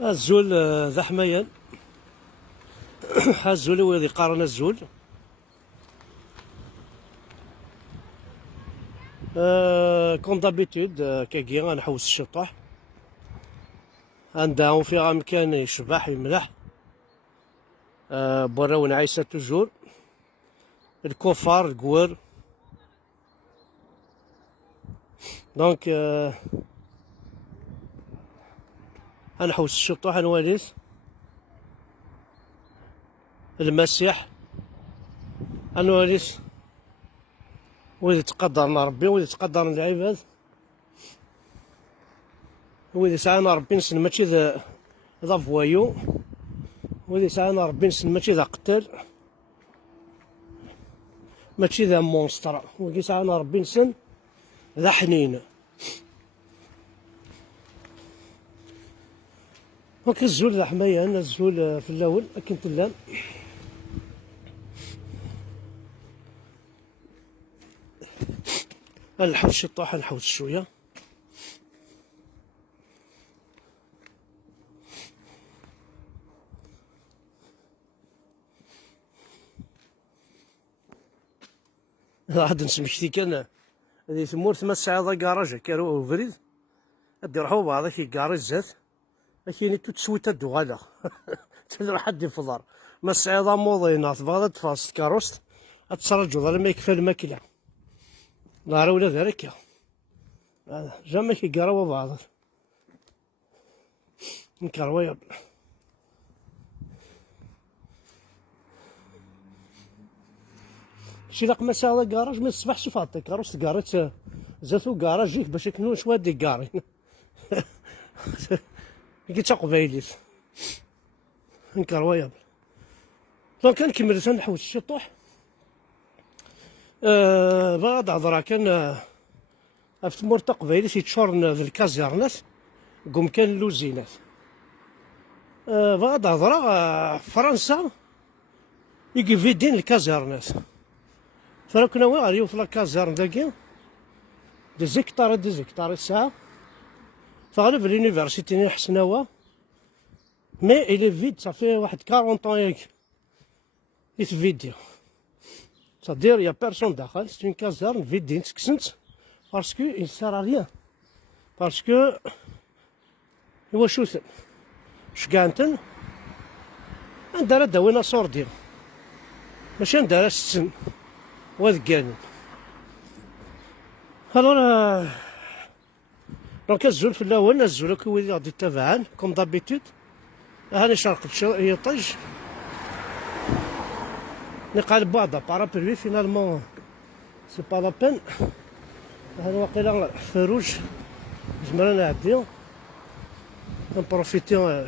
الزول ذا حميان. الزول هو اللي قارن الزول. كوم دابيتود كاكي غنحوس الشطوح عندها فيها مكان يشبح يملح. برا ونعيسة توجور الكفار الكوار. دونك غنحوس الشطوح نواليس المسيح نواليس وإذا تقدرنا ربي وإذا تقدرنا العباد وإذا سعانا ربي نسن ماشي ذا فوايو وإذا سعانا ربي نسن ماشي ذا قتال ماشي ذا مونستر وإذا سعانا ربي نسن ذا حنين. دونك الزول ذا حمايان الزول في الأول أكن تلام نحوس الشطوح نحوس شوية. واحد نسمشتي كان هذه ثمور ثما ساعة كراج كارو فريد ادي يروحو بعض كي كراج زات كايني تسويت الدغاله تروح حد يفضر ما السعيدة موضينا تبغى تفاص كاروست تسرجو ظل ما يكفى الماكلة لا ولا ذلك جامي كي كراو بعض نكروا يا شي لق مساله كراج ما يصبحش فاطي كاروس كاريت زاتو كراج جيك باش يكونوا شويه دي كارين كي تقبايليس نكرويابل. دونك نكمل تنحوس الشطوح. بعد هضره كان في تمور تقبايليس يتشورن في الكازيرنات قوم كان اللوزينات. بعد هضره فرنسا يجي فيدين الكازيرنات فراكنا وين غادي يوصل الكازيرن داكي ديزيكتار الساعه فغالب لونيفرسيتي حسناوه مي إلي فيد صافي واحد 40 طون ياك يتفيديو صدير يا بيرسون داخل سي اون كازارن فيدين تسكسنت باسكو إل سار ريان باسكو هو شوثن شكانتن عندها داوينا صوردين ماشي عندها ستن وذكانن. الوغ دونك الزول في الاول الزول كي ولي غادي تابعان كوم دابيتود هاني شرقت يطيج نقالب بعضها بارابلوي فينالمون سي با لا بين. هذا واقيلا فروج زمرا نعديو نبروفيتيو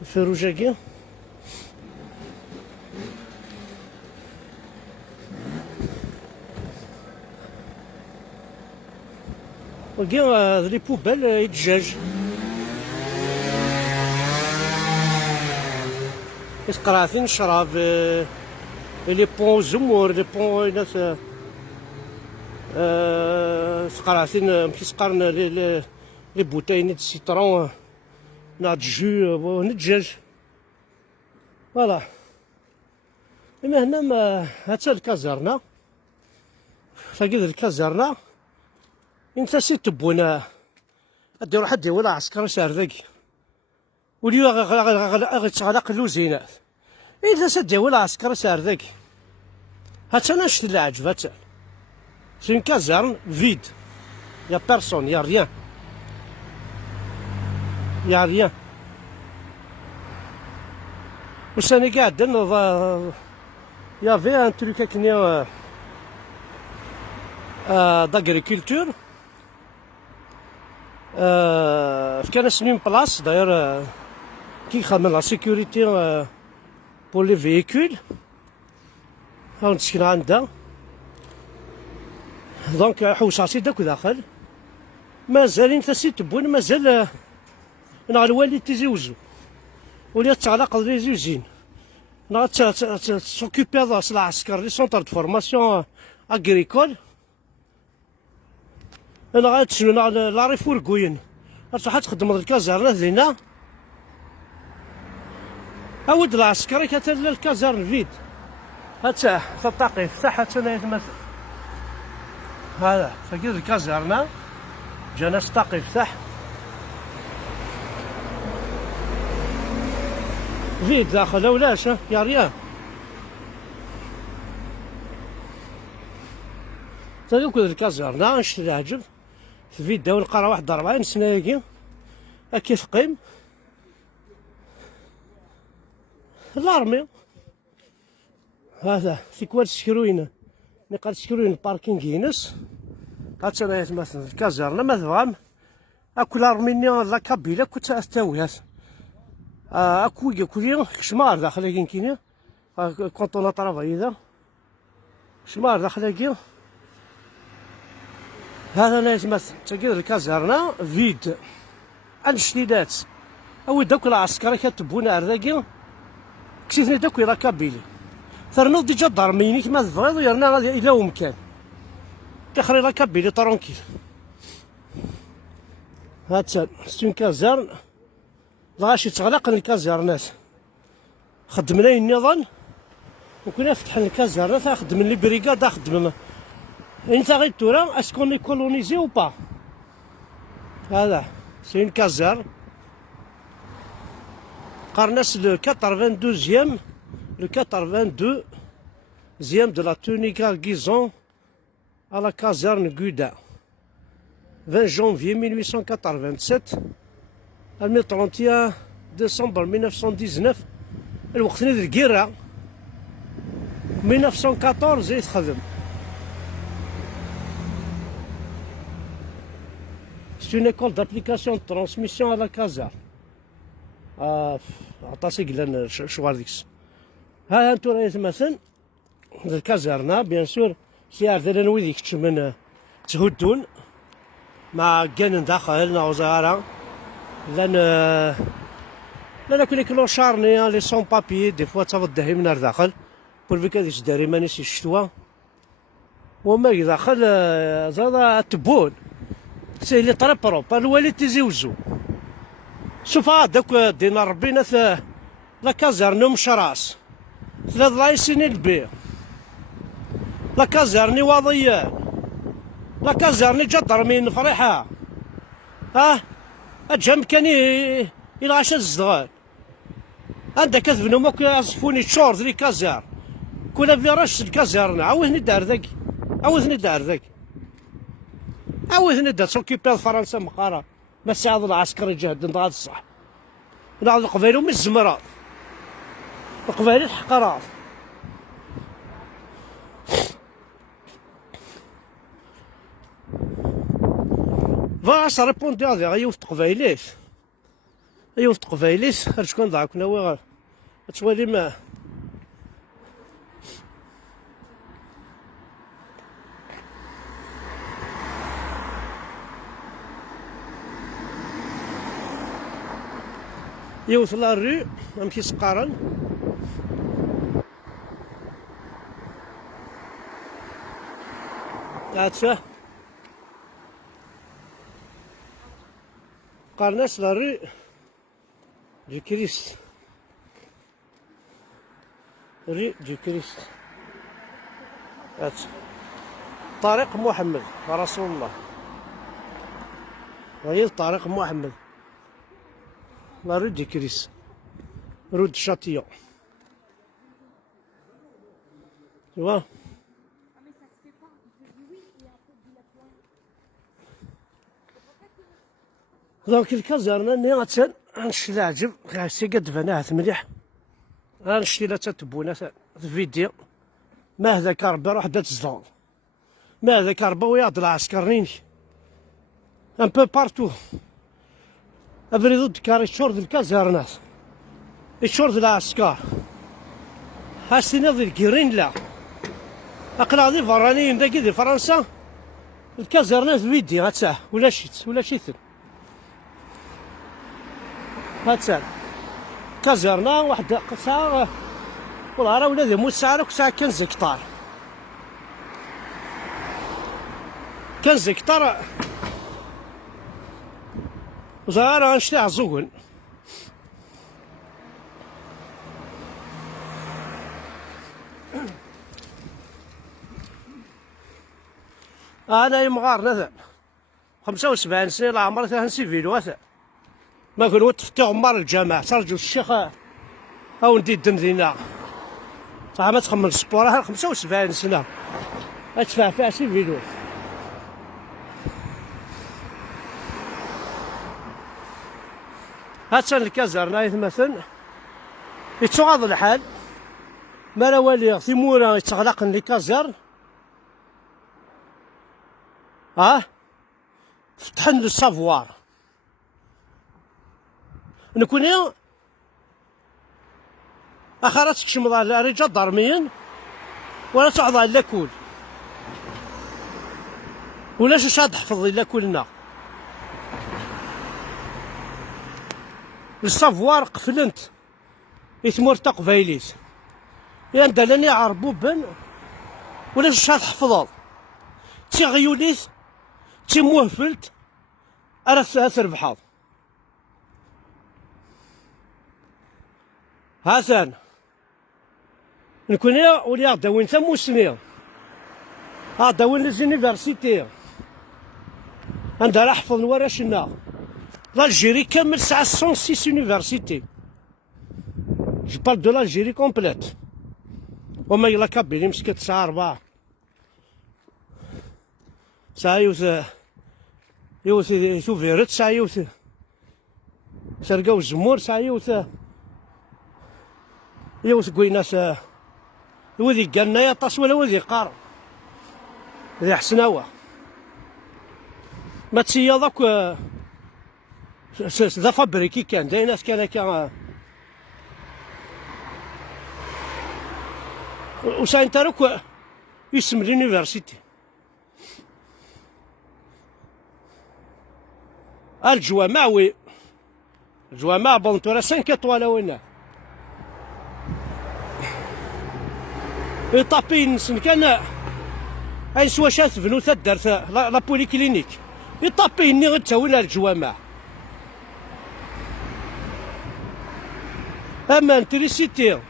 الفروجاكي وكاع لي بوبال يتجاج يسقراثين الشراب لي بون زمور لي بون ناس سقراثين ماشي سقرنا لي بوتاي نيت سيترون ناض جو نتجاج فوالا. اما هنا ما هاتا الكازرنا فقد الكازرنا انت سي تبونا ادي روح ادي ولا عسكر سار ذاكي وليو غادي تغلق اللوزينات انت سدي ولا عسكر سار ذاكي هاتا انا شفت اللي عجبها سي اون كازارن فيد يا بيرسون يا ريان يا ريان وساني قاعد يا في ان تروك كني داغريكولتور كان سنين بلاص داير كي خدم لا سيكوريتي بور لي فييكول ها نسكن عندها. دونك حوساسي داك داخل مازال انت سي تبون مازال نهار الوالي تيزيوزو ولا تعلق لي زوجين نهار تسوكيبي هذا العسكر لي سونتر دو فورماسيون اغريكول انا غاتشنو لا ريفور كوين غتروح تخدم الكازارنات لينا أود العسكري كتلا الكازارن فيد. هاتا تطاقي يفتح هاتا يتمثل. هذا فكيد الكازارنة جانا سطاق يفتح فيد داخل ولاش يا ريان. تادوك الكازارنة نشتري عجب في فيدا ونلقى راه واحد 40 سنة ياكي هاكي تقيم الارمي. هذا سيكوال تشكروين نقال تشكروين الباركينغ ينس. هاتا انا مثلا الكازارنة ما تبغام اكو الارمينيا لا كابيلا كنت استاويات اكو كشمار داخل كاين كاين كونطون طرافاي ذا شمار داخل كاين. هذا انا يتمثل تلقى الكازارنة فيد الجديدات او دوك العسكري كتبونا عراكي كشفني دوك لا كابيلي ثرنوض ديجا ضرميني كما تبغيض ويرنا الى ومكان تخري لا كابيلي طرونكيل. هاتا ستون كازارن غاشي تغلق الكازارنات خدمنا النظام وكنا فتحنا الكازارنات خدم لي بريكاد خدم انت غير تورا اسكوني كولونيزي او با. هذا سي اون كازارن قرناس لو 82e le 82e de la tenue garnison à la caserne Gudin 20 janvier 1887 le 31 décembre 1919 الوقت اللي الكيرا 1914 يتخدم. C'est une école d'application de transmission à la caserne. عطاسي قلنا شوار ديكس. ها انتو راه يتمثل الكازارنة بيان سور سيار ذا ويديك تشمن تهدون مع كان داخل وزارة لان كل كلوشارني لي سون بابي دي فوا تفضه من داخل بور فيك هاديش داري مانيش الشتوى وما داخل زاد تبون سي لي طريبروب الوالد تيزيوزو. شوف هذاك دينا ربينا لا كازارني مشراس 3 سنين البيع لا كازارني واضية لا كازارني جدر من فريحة الجنب كان إلى 10 صدغال عندك كذبنو موك يعزفوني تشورد لي كازار كل فيراش الكازارنا عاوزني دار ذاك عاوزني دار ذاك عاوزني دار سوكيبي فرنسا مقارا ما ساعد العسكري جهد نضغط الصح نعاود القبايل من الزمرة القبايل الحقرات فاش ريبوندي هذه غيوث تقبايليت يوث تقبايليت شكون ضاعك ناوي تولي ما يوث لا الري امشي سقارن هاتفه قارناس لا ري دو كريست ري دو كريست هات طارق محمد رسول الله هاي طارق محمد لا رue du Christ rue de Châtillon tu vois. دونك الكازارنة نيغاتن غنشتي العجب غاسي قد بنات مليح غنشتي لا تتبونا فيديو ما هذاك ربي روح دا تزدور ما هذاك ربي وياض العسكريين ان بو بارتو افريدو دكار يشورد الكازارنات يشورد العسكر هاسينا ذي الكيرين لا اقلع ذي فرانيين داكي دي فرنسا الكازارنات فيدي غاتساه ولا شيت هاتسال كازارنا واحد ساعة والله راه ولا ذي مو ساعة ساعة 15 هكتار 15 هكتار زهرة غنشتي عزوقن انا يمغار مثلا 75 سنه لا عمري تنسي فيلو مثلا ما كنت تفتح عمر الجامع ترجو الشيخ او ندي الدندينا صح ما تخمم السبور 75 سنه ادفع فيها سي فيلو. هاتشان الكازرنا مثلا يتغاض الحال ما لا والي في مورا يتغلق لي كازر فتحن السافوار نكون اخرات تشمض على رجال ضرميين ولا تعض على كل ولا شاد تحفظ الا كلنا السافوار قفلنت يتمرتق قبايليت يا ندلني عربو بن ولا شاد تحفظ تيغيوليت تيموهفلت أرسها تربحاض هاسان نكون يا ولي داوين ثموسني داوين لي زونيفرسيتي عندها راه حفظ ورا شنا l'Algérie كامل ساعة 106 يونيفرسيتي جو بارل دو l'Algérie كومبليت وما يلا كابيلي مسكت ساعة 4 ساعة يوث فيرت ساعة يوث سرقاو الزمور ساعة يوث كويناس وذي قالنا يطاس ولا وذي قار ذي حسناوة ما تسياضك ذا فابريكي كان داي ناس كان وساين تارك يسم لونيفرسيتي الجوامع وي الجوامع بونتورا 5 اطوال وين يطابين سن كان اي سوا شات بنو تدرت لا بولي كلينيك يطابيني غتساوي لها الجوامع اما انتريسيتي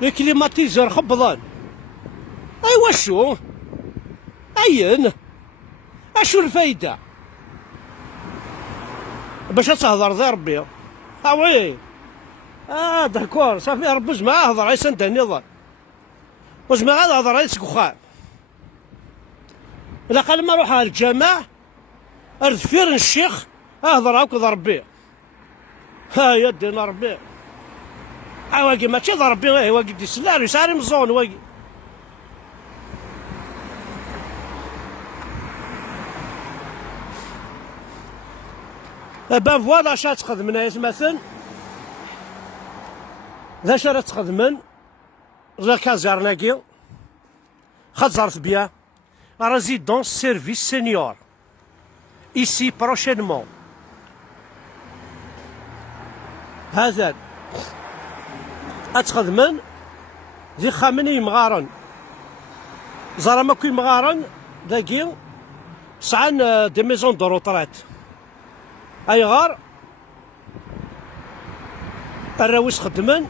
لي كليماتيزور خبضان اي واشو اين اشو الفايده باش تهضر ذا ربي وي داكور صافي ربي جماعة هضر عيسى انت النظام وجماعة هضر عيسى كخان الا قال ما روح على الجامع ارثفير الشيخ اهضر هاك ذا ربي يا دينا ربي واقي ماشي ذا ربي واقي دي سلاري ساري مزون واقي بان فوالا اش تخدمنا مثلا ذا اش راه تخدمن لا كازارناكي خزرت بيا ريزيدونس سيرفيس سينيور ايسي بروشينمون هذا اتخدمن ذي خامني مغارن زرا ما كاين مغارن داكي سعان دي ميزون دو روتريت ايغار الراويس خدمن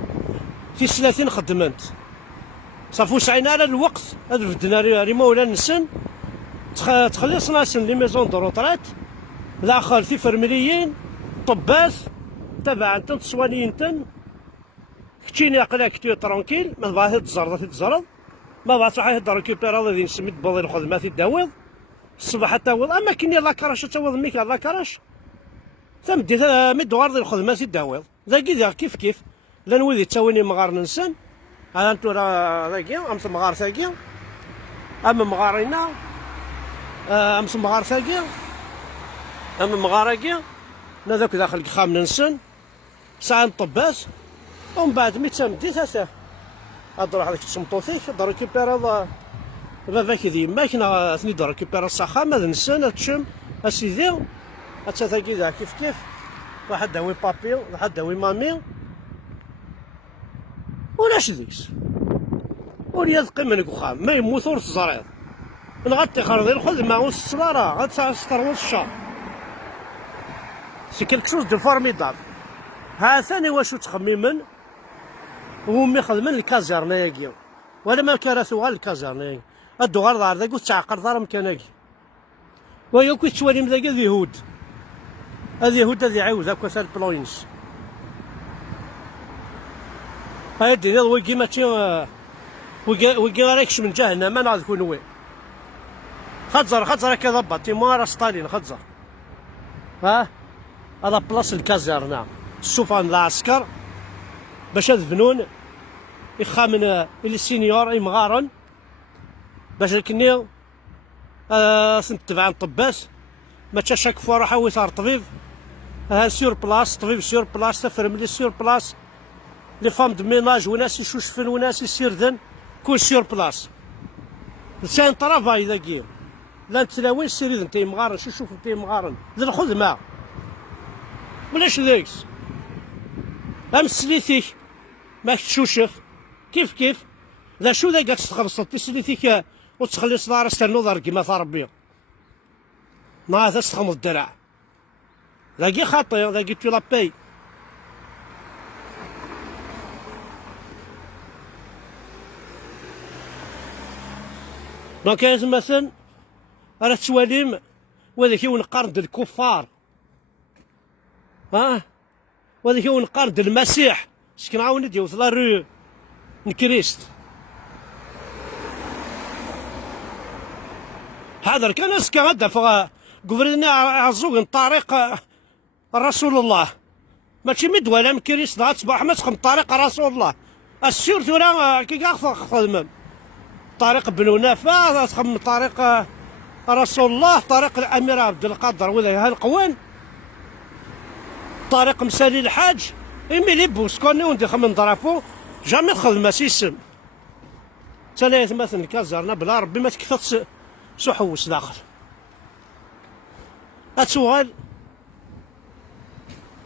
في 30 خدمنت صافو سعينا على الوقت هاد بدنا ريما ولا نسن تخلصنا سن لي ميزون دو روتريت الاخر في فرمليين طبات تبع انت تصوانيين تن كتيني عقلها كتير ترونكيل ما بغا تزرد ما بغا صحيح هاد ريكوبيرا غادي نسميت بوضي الخدمه تداوض الصباح تاوض اما كاين لاكراش تاوض ميك لاكراش تمدي مد غارض الخدمه تداوض ذاكي كيف لا نويدي تساويني مغار ننسن انا انتو راه ذاكي امس مغار ثاكي اما مغارينا امس مغار ثاكي اما مغاراكي نذاك داخل خام ننسن ساعه نطباس ومن بعد مي تمدي ثاثا اضرب هذاك السمطوثيك دار ريكوبيرا باباك ديماك نا ثني دار ريكوبيرا الصخام هذا نسان تشم اسيدي اتثاكي ذا كيف واحد داوي بابي واحد داوي مامي ولاش ذيس وليا تقي منك وخام ما يموت ور تزريض نغطي خرضي الخدمة والصرارة غتستر الشهر سي كيلك شوز دو فورميدابل ها ثاني واش تخممن وهم يخدمن الكازارناكي ولا ما كارثوا غير الكازارناكي ادو غير دار ذاك وتعقر دار مكاناكي ويا كي توالي مذاك اليهود، اليهود هذي يعاود هاكا تاع البلوينس. هادي ويكي ماشي ويكي راكش من جهنم انا نكون وين. خزر هكا ضبط تيمار ستالين خزر. ها هذا بلاص الكازيرنا السوفان العسكر باش الفنون يخامن السينيور يمغارن باش الكني سنت تبع الطباس ما تا شاك فوا راح ويصار طبيب ها سور بلاص طبيب سور بلاص تفرم لي سور بلاص لي فام دو ميناج وناس يشوشفن وناس يسيردن كل سور بلاص سان طرافاي ذاكي لا نتلاوي سيريد انت مغارن شوف انت مغارن ذا الخدمه ولاش ذاكس امسليتيك ماك تشوشف كيف ذا شو ذاك تخلصت تسليتيك وتخلص دار استنوضر كيما ربي ما هذا تخمض الدرع ذاكي خاطئ ذاكي تو لاباي. دونك لازم مثلا راه تواليم وهذاك ونقارن الكفار وهذاك ونقارن المسيح شكون عاون ديوث لا رو نكريست هذا كان اسكا غدا فغفرنا عزوق طريق رسول الله ماشي مدوله مكريست لا تصبح ما تخم طريق رسول الله السير ثورا كي خدمه طريق بن ونافع تخم طريق رسول الله طريق الامير عبد القادر ولا هالقوان طريق مسالي الحاج ايميلي بوسكوني وندي خمن ضرافو جامي خدمه سيسم ثلاث مثلا كازرنا بلا ربي ما تكثرت سحوس داخل اتسوغال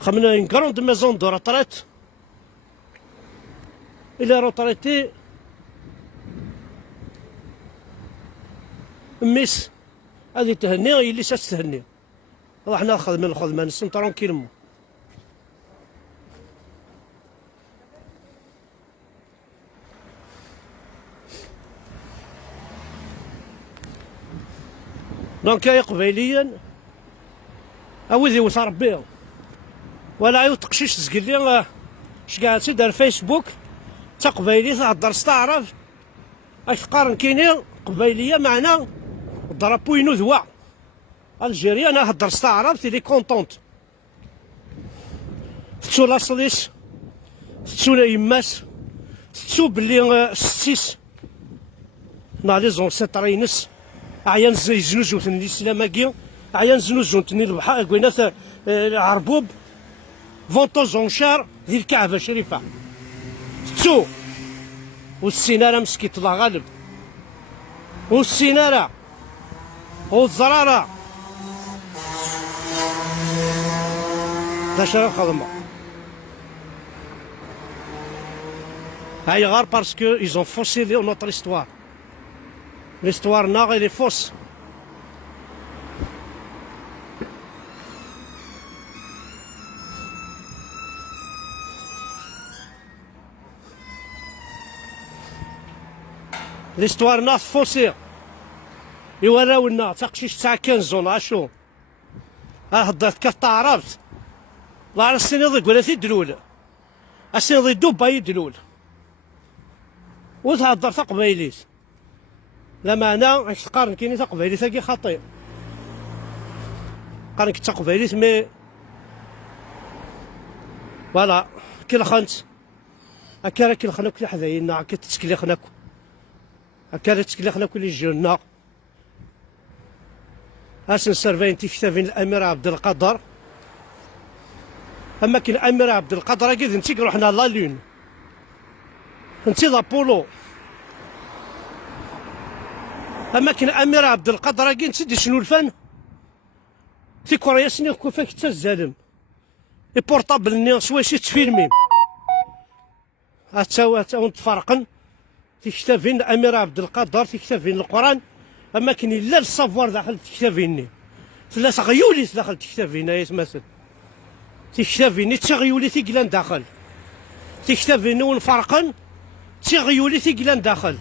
خمنا اون كروند ميزون دو ريتريت الى روتريتي ميس هذه تهني اللي تهني راح ناخذ من الخدمه نسم ترونكيلمون. دونك يا قبيليا اوذي وث ربي ولا عيو تقشيش تسقلي اش قاعد دار فيسبوك تا قبيلي تهضر تستعرف اش تقارن كاينين قبيليه معنا الضرابو ينوذوا الجيريا انا هضر استعرف تيلي كونطونت تسو لاصليس تسو يماس تسو بلي ستيس نالي زون سيترينس عيان زي زنوزوت الاسلاماكي عيان زنوزوت البحر كوينات عربوب فونتو زونشار ديال الكعبه الشريفه تسو والسيناره مسكيت الله غالب والسيناره والزراره باش الخدمه هاي غار باسكو ايزون فوسي نوتر استوار l'histoire nord elle est fausse. l'histoire nord faussée يوراونا تقشيش تاع 15 عاشو هضرت كتعرفت الله على السنه ضيق ولا تدلول السنه ضيق دوبا يدلول وتهضر تقبيليت لا معنى اش تقارن كاينين تقبيليت هاكي خطير قارن تقبيليت مي فوالا كي الخنت هكا راه كي الخناك اللي حداينا هكا تتكلخناك هكا راه تتكلخناك اللي جونا اسن سيرفين تكتافين الامير عبد القادر اما كي الامير عبد القادر كي انت رحنا لا لون انت لابولو اما كي الامير عبد القادر كي انت شنو الفن في كوريا سني كيفاش حتى الزلم لي بورطابل ني سواشي تفيلمي هتا نتفرقن تكتافين الامير عبد القادر تكتافين القران اما كاين لا الصافوار داخل تكتافيني ثلاث غيولي داخل تكتافينا يتمثل تكتافيني تغيولي تيقلان داخل تكتافيني ونفرقن تغيولي تيقلان داخل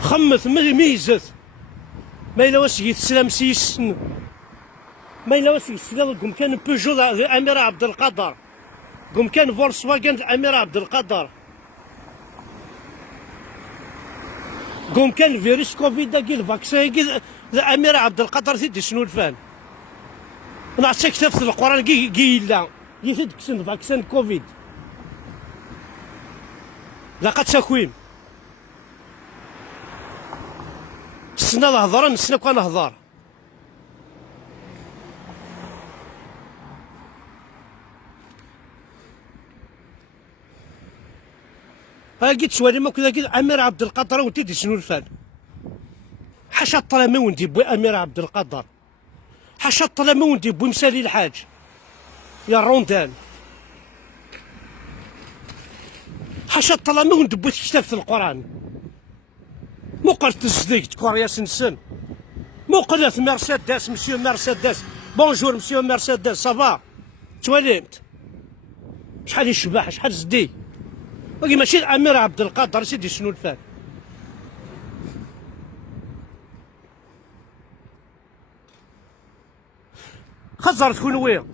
خمث ميزت ما إلا واش يتسلم سيسن، ما إلا واش يتسلم قم كان بيجو أمير عبد القادر، قم كان فولكس واجن أمير عبد القادر، قم كان فيروس كوفيد كي الفاكسين كي أمير عبد القادر تيدي شنو الفان. نعطيك كتاب في القرآن كي لا يفيد كسن فاكسين كوفيد لقد تكوين السنة الهضرة نسنا كون هضر. ها قلت شوالي ما كذا كذا أمير عبد القادر وتيدي شنو الفان. حاشا الطلامة وندي بوي أمير عبد القادر، حاشا الطلامة وندي بوي مسالي الحاج يا روندان، حاشا الطلامة وندي بوي كتاب في القرآن. مو قلت الزديق تكور يا سنسن، مو قلت مرسيدس مسيو مرسيدس بونجور مسيو مرسيدس صافا تواليمت شحال يشبح شحال زدي. باقي ماشي الأمير عبد القادر سيدي شنو الفان. خزرت كون وين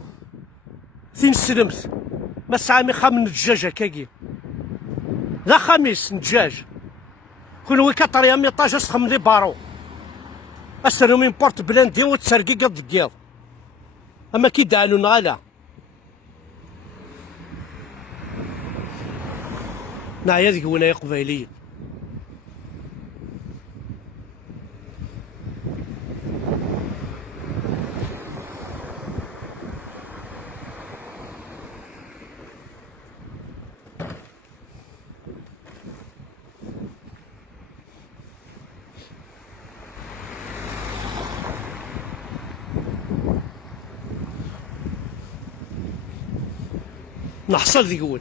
فين سلمت ما سامي خام الدجاج هكاكي لا خميس دجاج كون وي كاطريام ميطاج اسخم لي بارو اسرو من بورت بلاندي وتسرقي قد الكيض اما كي دالو نغالا نعيا ذيك ولاية قبايليين. نحصل ذيك ول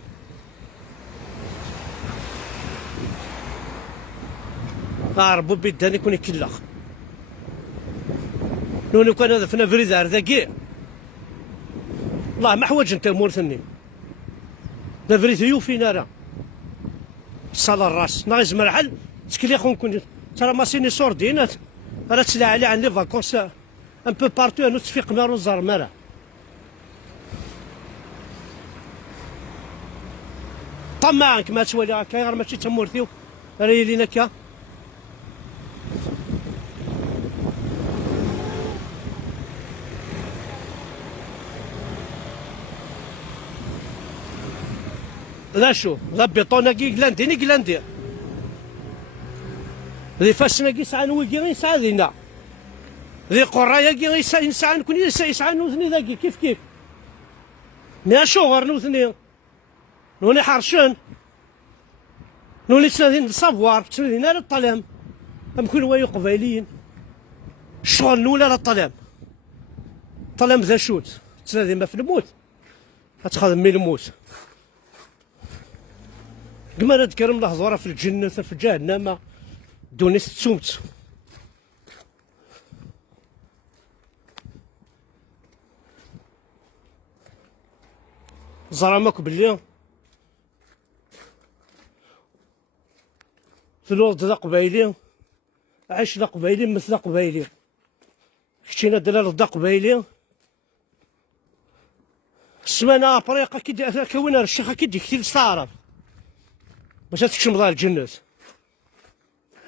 ربو بيداني كون يكلخ نوني كان هذا فينا فريد ذاكي والله ما حواج انت مورثني لا فريد يوفينا راه صال الراس ناقص مرحل تكليخ نكون ترى ماسيني سوردينات راه تسلا علي عن لي فاكونس ان بو بارتو انو تفيق مارو زرمرا. طماعك ما تولي هكا غير ماشي تمورثيو راه يلينا كا لا شو لا بيطونا كي كلانديني كلاندي ذي فاسنا كي ساعة نويكي غير ساعة ذينا ذي قرايا كي غير ساعة نكون يسعى نوثني ذاكي كيف كيف نيا شوغر نوثني نوني حرشن نوني تسنادين الصفوار تسنادين على الطلام أم كون وايو قبايليين الشغل نولى على الطلام طلام ذا شوت تسنادين ما في الموت غتخدم مي الموت كما نذكر من الهضره في الجنة في جهنم دوني تسومت زرامك بلي في الوقت ذا قبايلي عشنا قبايلي مثل قبايلي خشينا دلال ذا قبايلي السمانة طريقة كي كونا الشيخة كي كثير تستعرف باش تكشم ظهر الجنة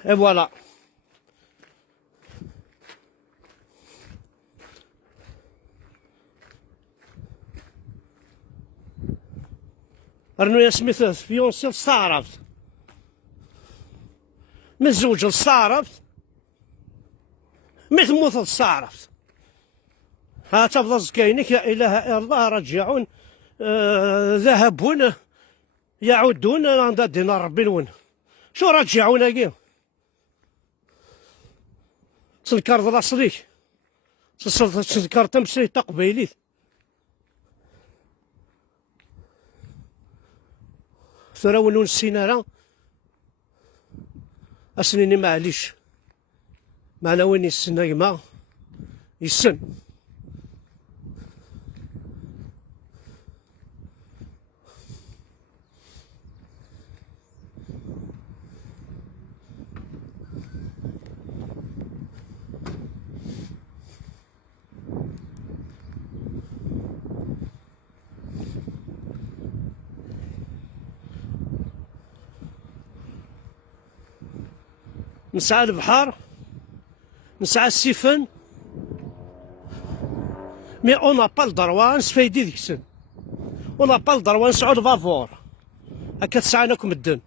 اي فوالا. رنو يا سميث فيونسي استعرفت متزوج استعرفت مثل موت استعرفت ها تفضل كاينك يا اله الا الله رجعون ذهبون يعودون عند دينا ربي نون شو رجعونا كي تذكر ذا صديق تذكر تمشي تقبيلي ثرا ونون السينارة أسنيني معليش معنا وين يسن يما يسن نسعى البحر، نسعى السفن، مي اون با الدروا نسفايدي ديك السن، اون با الدروا نسعو الفافور هكا تسعاناكم الدن،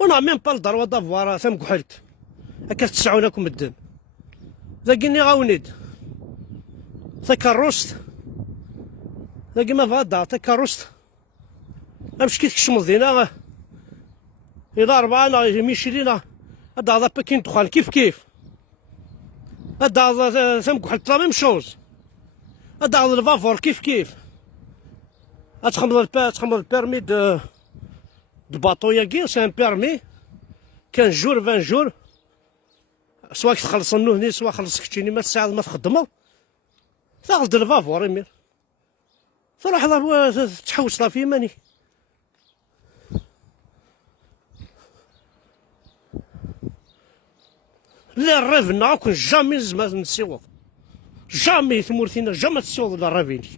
اون ميم با الدروا دافوار ثم كحلت هكا تسعوناكم الدن. ذاكيني غاونيد تكروست ذاكي ما فادا تكروست امش كي تكشمو دينا إذا 4 أنا ميشيلينا هذا هذا باكين دخان كيف هذا ثم كحلت لا ميم شوز، هذا الفافور كيف تخمض البيرمي دو باطو ياكي، سي ان بيرمي 15 جور 20 جور، سوا تخلص النهني سوا خلص كتيني ما تساعد ما تخدمه تاخذ الفافور يمير تروح تحوس لا في ماني. لا الرافنا كون جامي زعما نسيوض، جامي ثمورتينا جامي تسيوض لا رافيني.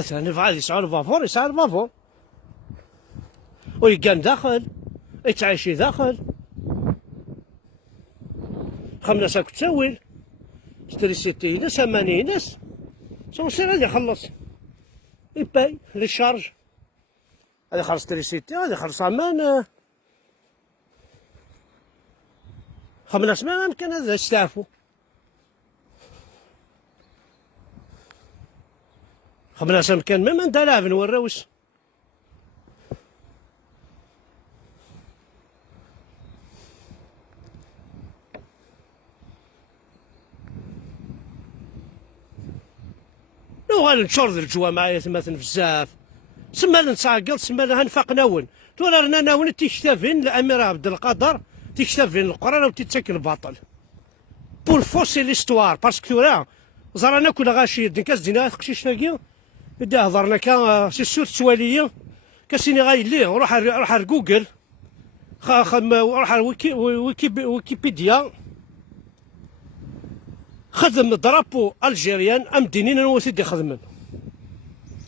ثاني فعاد يسعى الفافور ويقام داخل يتعايشي داخل خمسة كتساويل ستريسيتي ناس 80 ناس سون سير هادي يخلص يباي لي شارج، هادي خلص ستريسيتي هادي خلص امان خمس ما يمكن هذا يستعفو خمس يمكن ما انت لاعب نوراوس. لو غنشرد الجوا معايا ثماثن بزاف سما نتعقل سما هنفاق ناون تولا رانا ناون تيكتافين الامير عبد القادر تيكتافين القران وتيتاكل الباطل بور فوسي ليستوار باسكو تورا زرانا كنا غاشي كاس دينا تقشيش تاكي بدا هضرنا كان سي سور تواليه كاسيني غايليه روح على جوجل روح على ويكيبيديا خدم درابو الجيريان ام دينين انا وسيدي خدمن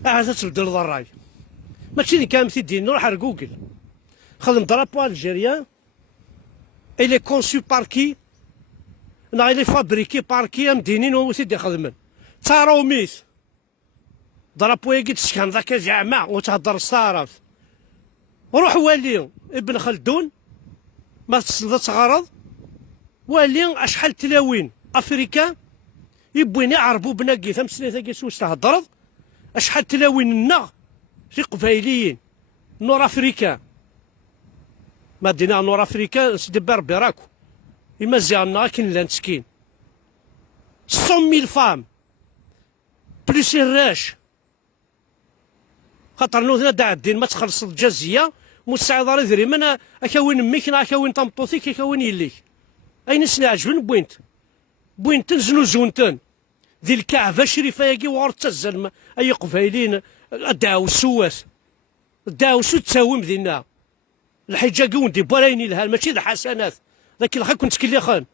هذا تبدل الراي ماشي اللي كان مسيدين نروح على جوجل خدم درابو الجيريان الي كونسو باركي نا الي فابريكي باركي ام دينين وسيدي خدمن تاراو ميث درابو يجي تسكن ذاك زعما وتهضر الصارف روح والي ابن خلدون ما تغرض والي اشحال تلاوين افريكان يبوين يعربوا بناقي ثم سنه ثاقي سوس تهضرض اشحال تلاوين النغ في قبايليين نور افريكان مدينه نور افريكان سيدي بربي راكو يمزيغنا كاين لا مسكين 100,000 فام بليس الراش خاطر نوثنا داع الدين ما تخلص الجزيه مساعد راه ذري من اكاوين ميك اكاوين طمطوثيك اكاوين يليك اين سنا عجبن بوينتن زنوزونتن ذي الكعبه شريفه ياكي وغور تزن اي قبايلين داو سواس داو سو تساوم ذينا الحجه وندي برايني لها ماشي الحسنات ذاك الخا كنت كلي خان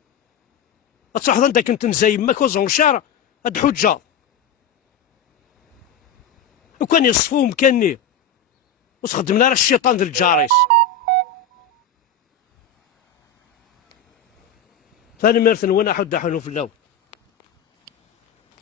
تصحض انت كنت نزاي ماك وزون شارع هاد حجه وكان يصفو مكاني وتخدمنا راه الشيطان ديال الجاريس ثاني ميرثن وانا حد حنو في اللوت